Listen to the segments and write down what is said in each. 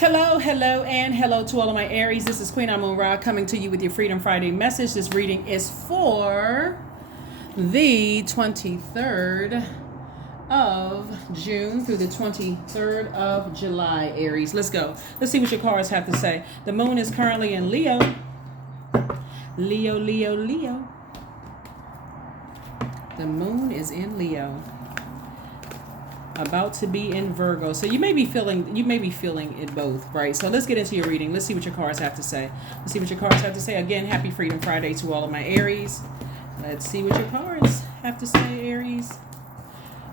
Hello, hello, and hello to all of my Aries. This is Queen Amun Ra coming to you with your Freedom Friday message. This reading is for the 23rd of June through the 23rd of July, Aries. Let's go. Let's see what your cards have to say. The moon is currently in Leo. Leo. The moon is in Leo. About to be in Virgo. So you may be feeling it both, right? So let's get into your reading. Let's see what your cards have to say. Again, happy Freedom Friday to all of my Aries. Let's see what your cards have to say, Aries.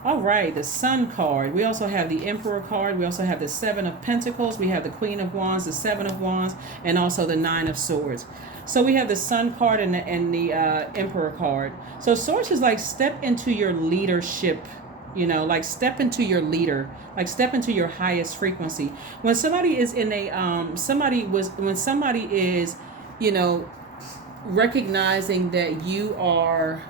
All right, the Sun card. We also have the Emperor card. We also have the Seven of Pentacles. We have the Queen of Wands, the Seven of Wands, and also the Nine of Swords. So we have the Sun card and the Emperor card. So Swords is like step into your leadership. Like step into your leader, like step into your highest frequency. When somebody is in a, when somebody is, recognizing that you are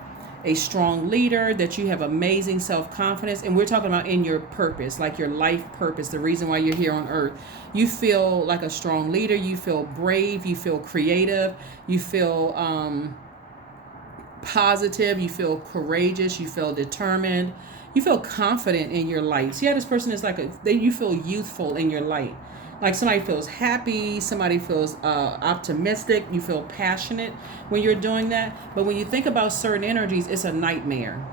a strong leader, that you have amazing self-confidence, and we're talking about in your purpose, like your life purpose, the reason why you're here on earth. You feel like a strong leader, you feel brave, you feel creative, you feel positive, you feel courageous, you feel determined. You feel confident in your light. See how this person is like you feel youthful in your light. Like somebody feels happy, somebody feels optimistic, you feel passionate when you're doing that. But when you think about certain energies, it's a nightmare.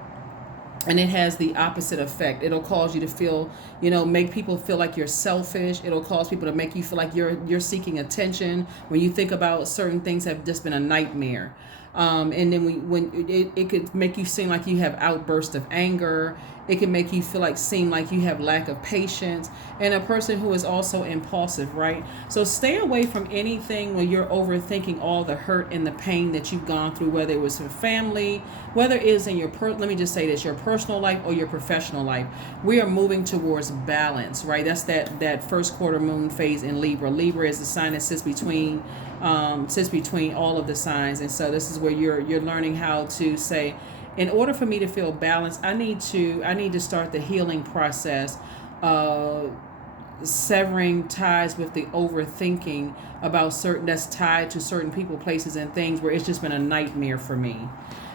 And it has the opposite effect. It'll cause you to feel, make people feel like you're selfish. It'll cause people to make you feel like you're seeking attention. When you think about certain things have just been a nightmare. And then when it could make you seem like you have outbursts of anger. It can make you seem like you have lack of patience, and a person who is also impulsive, right? So stay away from anything when you're overthinking all the hurt and the pain that you've gone through, whether it was from family, whether it is in your let me just say this, your personal life or your professional life. We are moving towards balance, right? That's that first quarter moon phase in Libra. Libra is the sign that sits between all of the signs, and so this is where you're learning how to say, in order for me to feel balanced, I need to start the healing process of severing ties with the overthinking about that's tied to certain people, places, and things where it's just been a nightmare for me.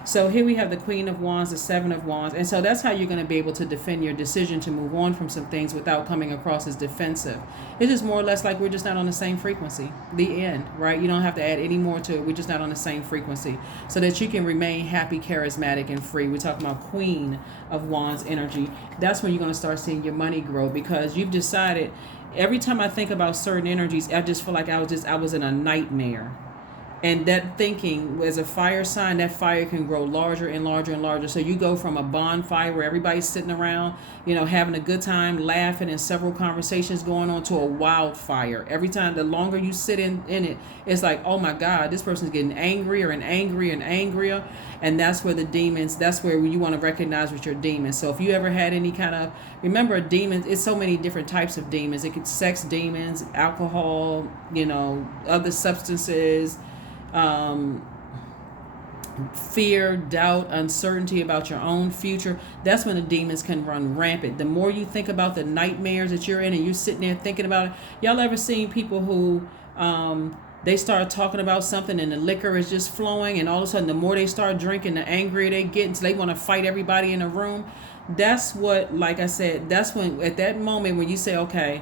So here we have the Queen of Wands, the Seven of Wands. And so that's how you're going to be able to defend your decision to move on from some things without coming across as defensive. It's just more or less like we're just not on the same frequency. The end, right? You don't have to add any more to it. We're just not on the same frequency. So that you can remain happy, charismatic, and free. We're talking about Queen of Wands energy. That's when you're going to start seeing your money grow, because you've decided, every time I think about certain energies, I just feel like I was in a nightmare. And that thinking, as a fire sign, that fire can grow larger and larger and larger. So you go from a bonfire where everybody's sitting around, having a good time, laughing, and several conversations going on, to a wildfire. Every time, the longer you sit in it, it's like, oh my God, this person's getting angrier and angrier and angrier. And that's where that's where you want to recognize with your demons. So if you ever had any kind of, remember, demons, it's so many different types of demons. It could sex demons, alcohol, other substances, fear, doubt, uncertainty about your own future. That's when the demons can run rampant. The more you think about the nightmares that you're in, and you're sitting there thinking about it. Y'all ever seen people who they start talking about something and the liquor is just flowing, and all of a sudden the more they start drinking, the angrier they get, so they want to fight everybody in the room? That's what, like I said, that's when, at that moment when you say, okay,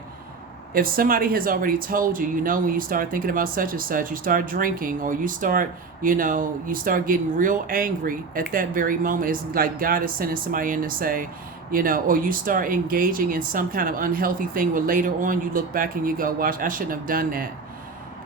if somebody has already told you, when you start thinking about such and such, you start drinking, or you start, you start getting real angry, at that very moment, it's like God is sending somebody in to say, or you start engaging in some kind of unhealthy thing where later on you look back and you go, watch, I shouldn't have done that.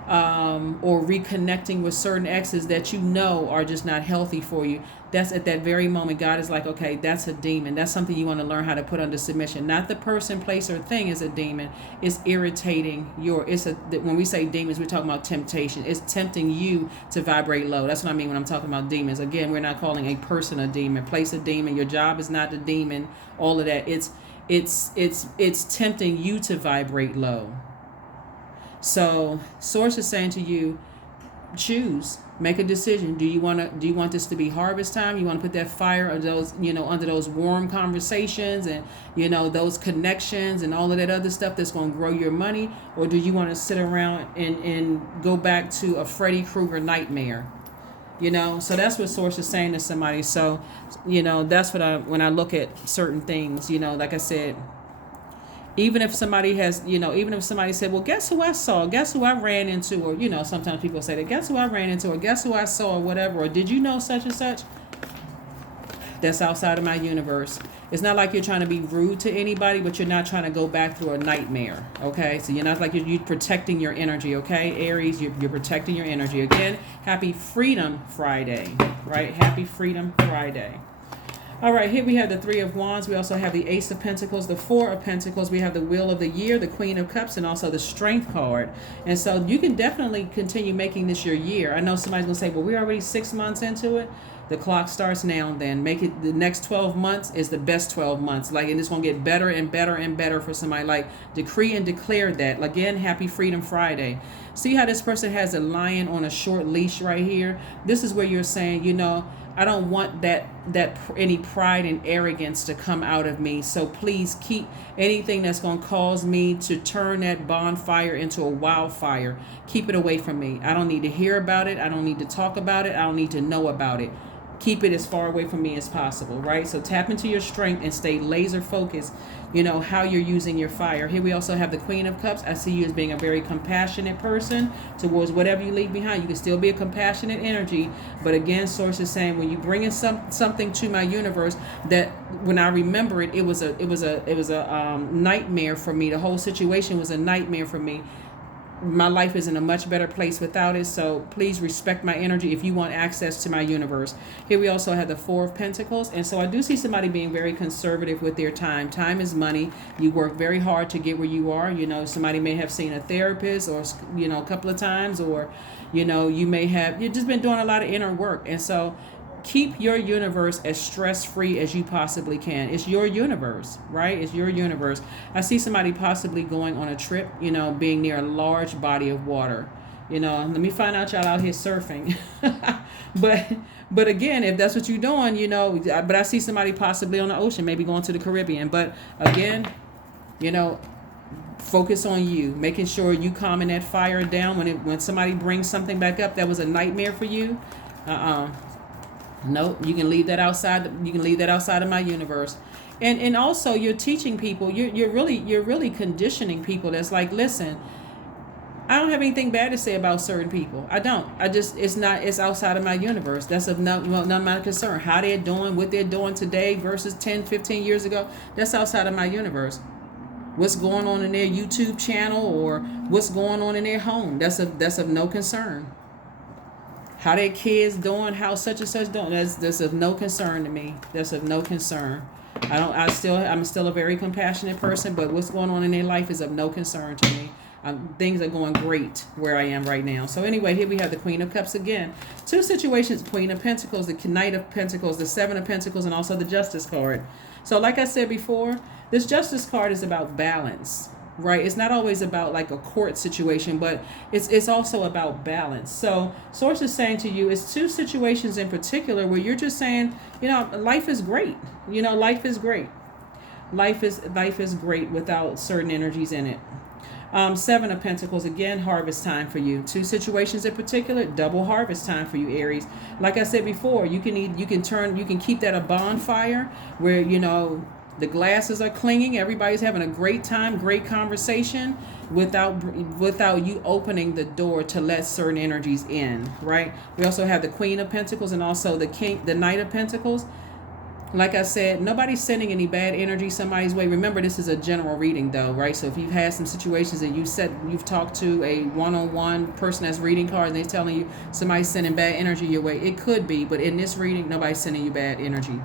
Or reconnecting with certain exes that are just not healthy for you. That's at that very moment, God is like, okay, that's a demon. That's something you want to learn how to put under submission. Not the person, place, or thing is a demon. It's irritating when we say demons, we're talking about temptation. It's tempting you to vibrate low. That's what I mean when I'm talking about demons. Again, we're not calling a person a demon, place a demon. Your job is not the demon. All of that. It's tempting you to vibrate low. So Source is saying to you, choose, make a decision. Do you want this to be harvest time? You want to put that fire of those, under those warm conversations and, those connections and all of that other stuff that's going to grow your money? Or do you want to sit around and go back to a Freddy Krueger nightmare? So that's what source is saying to somebody. So, that's what when I look at certain things, like I said, even if somebody said, well, guess who I saw, guess who I ran into, or, sometimes people say that, guess who I ran into, or guess who I saw, or whatever, or did you know such and such? That's outside of my universe. It's not like you're trying to be rude to anybody, but you're not trying to go back through a nightmare, okay? So you're not like you're protecting your energy, okay? Aries, you're protecting your energy. Again, happy Freedom Friday, right? Happy Freedom Friday. All right, here we have the Three of Wands. We also have the Ace of Pentacles, the Four of Pentacles. We have the Wheel of the Year, the Queen of Cups, and also the Strength card. And so you can definitely continue making this your year. I know somebody's going to say, well, we're already 6 months into it. The clock starts now then. Make it the next 12 months is the best 12 months. And it's going to get better and better and better for somebody. Decree and declare that. Again, happy Freedom Friday. See how this person has a lion on a short leash right here? This is where you're saying, I don't want that any pride and arrogance to come out of me. So please keep anything that's going to cause me to turn that bonfire into a wildfire. Keep it away from me. I don't need to hear about it. I don't need to talk about it. I don't need to know about it. Keep it as far away from me as possible, right? So tap into your strength and stay laser focused, how you're using your fire. Here we also have the Queen of Cups. I see you as being a very compassionate person towards whatever you leave behind. You can still be a compassionate energy, but again, source is saying when you bring in something to my universe, that when I remember it, it was a nightmare for me. The whole situation was a nightmare for me. My life is in a much better place without it, so please respect my energy if you want access to my universe. Here we also have the Four of Pentacles, and so I do see somebody being very conservative with their time. Time is money. You work very hard to get where you are. Somebody may have seen a therapist or, a couple of times, or, you've just been doing a lot of inner work, and so keep your universe as stress-free as you possibly can. It's your universe, right? It's your universe. I see somebody possibly going on a trip, being near a large body of water. Let me find out y'all out here surfing. But again, if that's what you're doing, but I see somebody possibly on the ocean, maybe going to the Caribbean. But again, focus on you, making sure you calming that fire down when somebody brings something back up that was a nightmare for you. No, you can leave that outside. You can leave that outside of my universe. And also you're teaching people, you're really conditioning people that's like, listen, I don't have anything bad to say about certain people. I don't. It's outside of my universe. That's of none of my concern. How they're doing, what they're doing today versus 10, 15 years ago, that's outside of my universe. What's going on in their YouTube channel or what's going on in their home, that's of no concern. How their kids doing, how such and such doing, that's of no concern to me. That's of no concern. I'm still a very compassionate person, but what's going on in their life is of no concern to me. Things are going great where I am right now. So anyway, here we have the Queen of Cups again. Two situations: Queen of Pentacles, the Knight of Pentacles, the Seven of Pentacles, and also the Justice card. So like I said before, this Justice card is about balance. Right, it's not always about like a court situation, but it's also about balance. So source is saying to you, it's two situations in particular where you're just saying, life is great. Life is great. Life is great without certain energies in it. Seven of Pentacles, again, harvest time for you. Two situations in particular, double harvest time for you, Aries. Like I said before, you can keep that a bonfire where the glasses are clinging. Everybody's having a great time, great conversation without you opening the door to let certain energies in, right? We also have the Queen of Pentacles and also the Knight of Pentacles. Like I said, nobody's sending any bad energy somebody's way. Remember, this is a general reading though, right? So if you've had some situations and you've talked to a one-on-one person that's reading cards and they're telling you somebody's sending bad energy your way, it could be, but in this reading, nobody's sending you bad energy.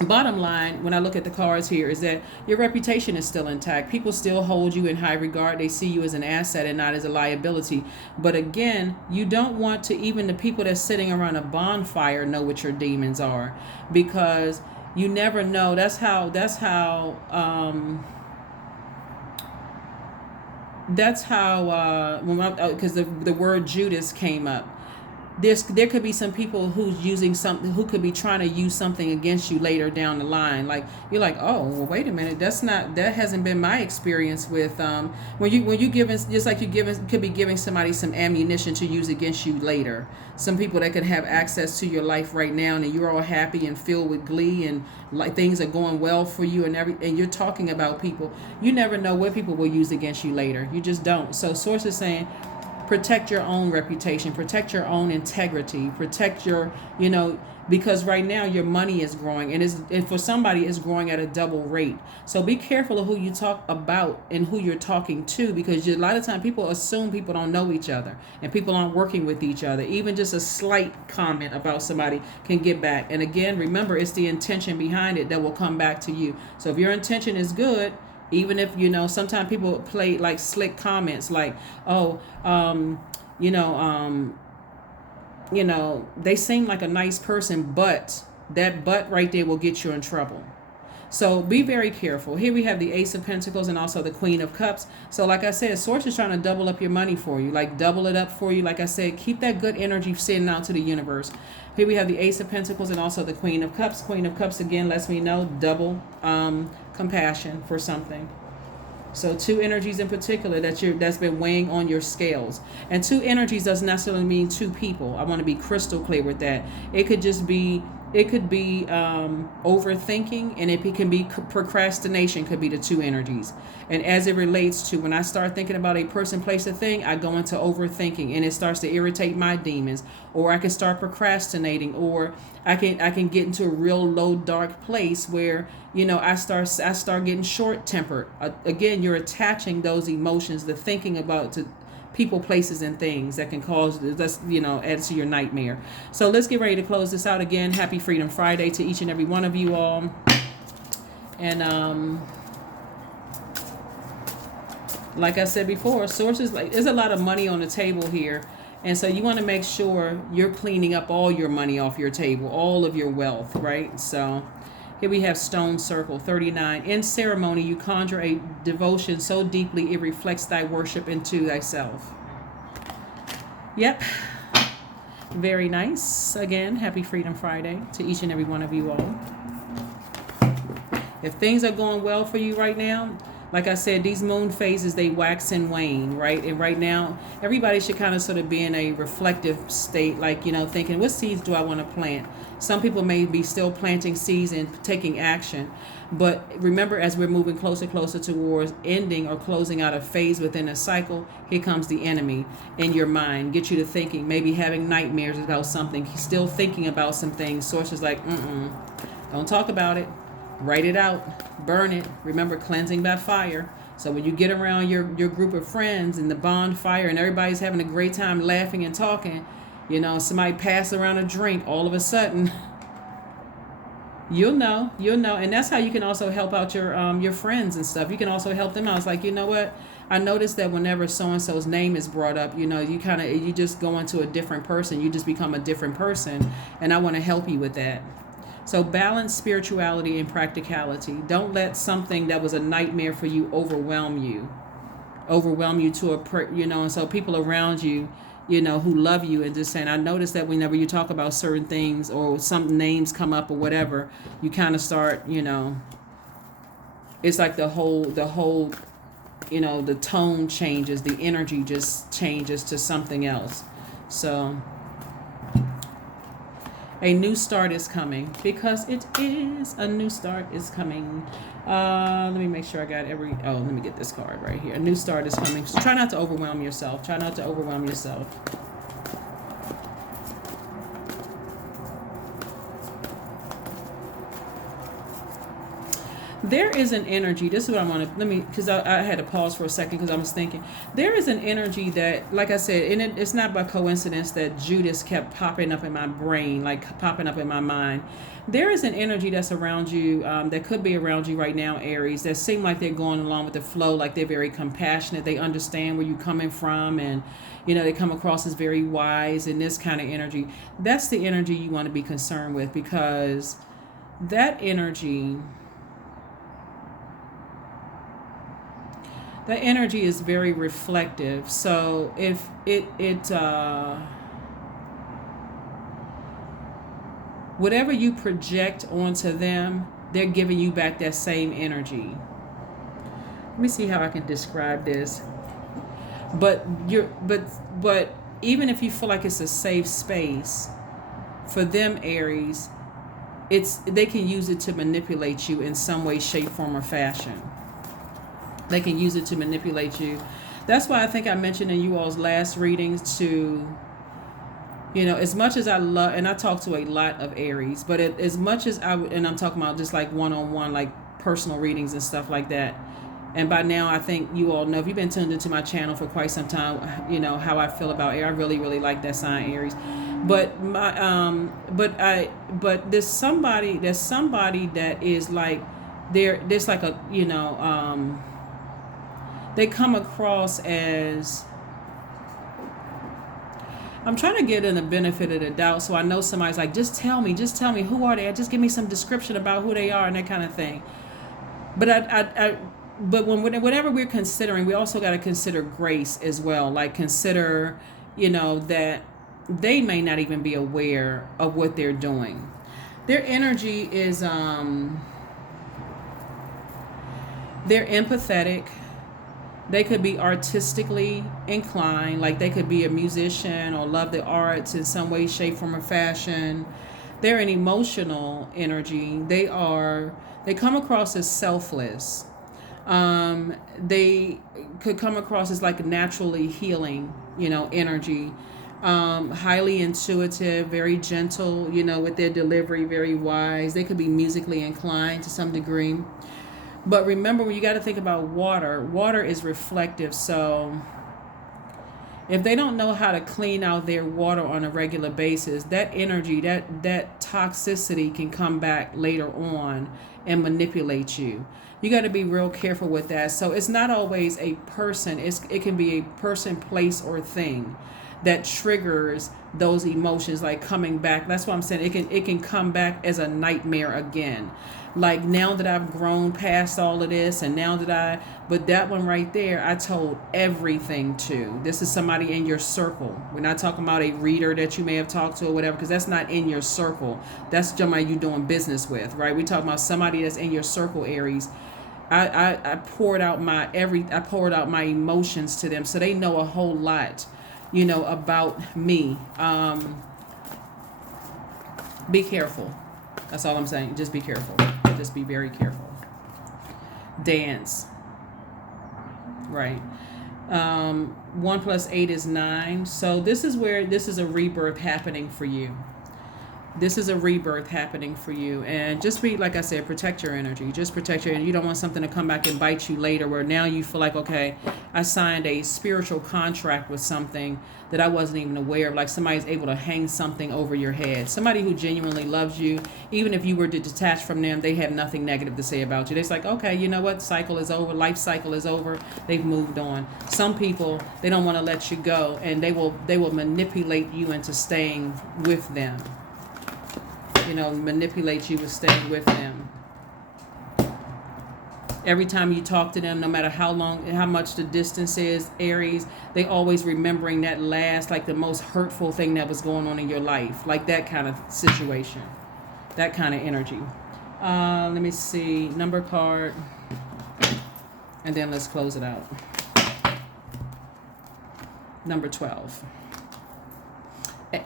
Bottom line, when I look at the cards here, is that your reputation is still intact. People still hold you in high regard. They see you as an asset and not as a liability. But again, you don't want to even the people that's sitting around a bonfire know what your demons are, because you never know. That's how That's how because the word Judas came up. There could be some people who's using something, who could be trying to use something against you later down the line. Like, you're like, oh well, wait a minute, that hasn't been my experience with when you giving, just like you giving, could be giving somebody some ammunition to use against you later. Some people that could have access to your life right now, and you're all happy and filled with glee, and like things are going well for you, and you're talking about people. You never know what people will use against you later. You just don't. So source is saying, protect your own reputation, protect your own integrity, protect your, because right now your money is growing, and for somebody it's growing at a double rate. So be careful of who you talk about and who you're talking to, because a lot of time people assume people don't know each other and people aren't working with each other. Even just a slight comment about somebody can get back. And again, remember, it's the intention behind it that will come back to you. So if your intention is good, even if, sometimes people play like slick comments like, oh, they seem like a nice person, but that but right there will get you in trouble. So be very careful. Here we have the Ace of Pentacles and also the Queen of Cups. So like I said, Source is trying to double up your money for you, like double it up for you. Like I said, keep that good energy sending out to the universe. Here we have the Ace of Pentacles and also the Queen of Cups. Queen of Cups again lets me know double compassion for something. So two energies in particular that's been weighing on your scales. And two energies doesn't necessarily mean two people. I want to be crystal clear with that. It could be overthinking, and it can be procrastination, could be the two energies. And as it relates to when I start thinking about a person, place, a thing, I go into overthinking, and it starts to irritate my demons, or I can start procrastinating, or I can get into a real low dark place where I start getting short tempered. Again, you're attaching those emotions, the thinking about, to people, places, and things that can cause that's add to your nightmare. So let's get ready to close this out. Again, happy Freedom Friday to each and every one of you all. And like I said before, sources, like, there's a lot of money on the table here, and so you want to make sure you're cleaning up all your money off your table, all of your wealth, right? So here we have Stone Circle 39. In ceremony, you conjure a devotion so deeply it reflects thy worship into thyself. Yep. Very nice. Again, happy Freedom Friday to each and every one of you all. If things are going well for you right now, like I said, these moon phases, they wax and wane, right? And right now, everybody should kind of sort of be in a reflective state, like, thinking, what seeds do I want to plant? Some people may be still planting seeds and taking action. But remember, as we're moving closer towards ending or closing out a phase within a cycle, here comes the enemy in your mind. Get you to thinking, maybe having nightmares about something, still thinking about some things. Sources like, don't talk about it. Write it out, burn it. Remember, cleansing by fire. So when you get around your group of friends and the bonfire and everybody's having a great time laughing and talking, somebody pass around a drink, all of a sudden, you'll know. And that's how you can also help out your friends and stuff. You can also help them out. It's like, what? I noticed that whenever so-and-so's name is brought up, you just go into a different person. You just become a different person. And I want to help you with that. So balance spirituality and practicality. Don't let something that was a nightmare for you overwhelm you to and so people around you, who love you and just saying, I noticed that whenever you talk about certain things or some names come up or whatever, you kind of start, it's like the whole, the tone changes, the energy just changes to something else. So a new start is coming, because it is a new start is coming. Let me make sure I got let me get this card right here. A new start is coming. So try not to overwhelm yourself. There is an energy, this is what I want to, because I had to pause for a second because I was thinking. There is an energy that, like I said, and it's not by coincidence that Judas kept popping up in my brain, like popping up in my mind. There is an energy that's around you, that could be around you right now, Aries, that seem like they're going along with the flow, like they're very compassionate. They understand where you're coming from, and, they come across as very wise, and this kind of energy. That's the energy you want to be concerned with, because that energy The energy is very reflective. So if whatever you project onto them, they're giving you back that same energy. Let me see how I can describe this. But but even if you feel like it's a safe space for them, Aries, they can use it to manipulate you in some way, shape, form, or fashion. They can use it to manipulate you. That's why I think I mentioned in you all's last readings to, as much as I love, and I talk to a lot of Aries, but as much as and I'm talking about just like one-on-one, like personal readings and stuff like that. And by now, I think you all know, if you've been tuned into my channel for quite some time, how I feel about Aries. I really, really like that sign, Aries. But there's somebody that is like, there's like a, they come across as, I'm trying to get in the benefit of the doubt, so I know somebody's like, just tell me, who are they? Just give me some description about who they are and that kind of thing. But but whenever we're considering, we also got to consider grace as well. Like consider, that they may not even be aware of what they're doing. Their energy is, they're empathetic. They could be artistically inclined, like they could be a musician or love the arts in some way, shape, form, or fashion. They're an emotional energy. They come across as selfless. They could come across as like naturally healing, energy. Highly intuitive, very gentle, with their delivery, very wise. They could be musically inclined to some degree. But remember, when you got to think about water is reflective. So if they don't know how to clean out their water on a regular basis, that energy, that toxicity can come back later on and manipulate you. You got to be real careful with that. So it's not always a person. It can be a person, place, or thing that triggers those emotions, like coming back. That's what I'm saying. It can come back as a nightmare again. Like, now that I've grown past all of this, and now that but that one right there, I told everything to. This is somebody in your circle. We're not talking about a reader that you may have talked to or whatever, because that's not in your circle. That's somebody you're doing business with, right? We're talking about somebody that's in your circle, Aries. I poured out my emotions to them, so they know a whole lot, about me. Be careful. That's all I'm saying. Just be careful. Just be very careful. Dance. Right. 1 + 8 is 9. So this is a rebirth happening for you. This is a rebirth happening for you. And just be, like I said, protect your energy. Just protect your energy. You don't want something to come back and bite you later, where now you feel like, okay, I signed a spiritual contract with something that I wasn't even aware of. Like somebody's able to hang something over your head. Somebody who genuinely loves you, even if you were to detach from them, they have nothing negative to say about you. They're like, okay, you know what? Cycle is over. Life cycle is over. They've moved on. Some people, they don't want to let you go, and they will manipulate you into staying with them. Manipulate you with staying with them. Every time you talk to them, no matter how much the distance is, Aries, they always remembering that last, like the most hurtful thing that was going on in your life. Like that kind of situation. That kind of energy. Let me see. Number card. And then let's close it out. Number 12.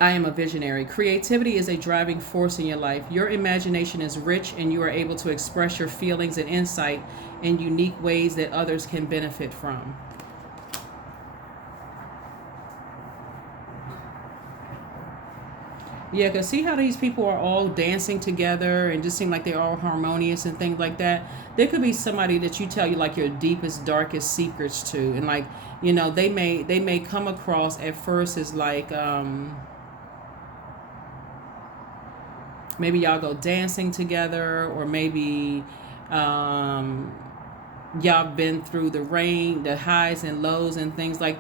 I am a visionary. Creativity is a driving force in your life. Your imagination is rich, and you are able to express your feelings and insight in unique ways that others can benefit from. Yeah, because see how these people are all dancing together and just seem like they're all harmonious and things like that. There could be somebody that you tell you like your deepest, darkest secrets to. And like, they may come across at first as like, maybe y'all go dancing together, or maybe y'all been through the rain, the highs and lows and things like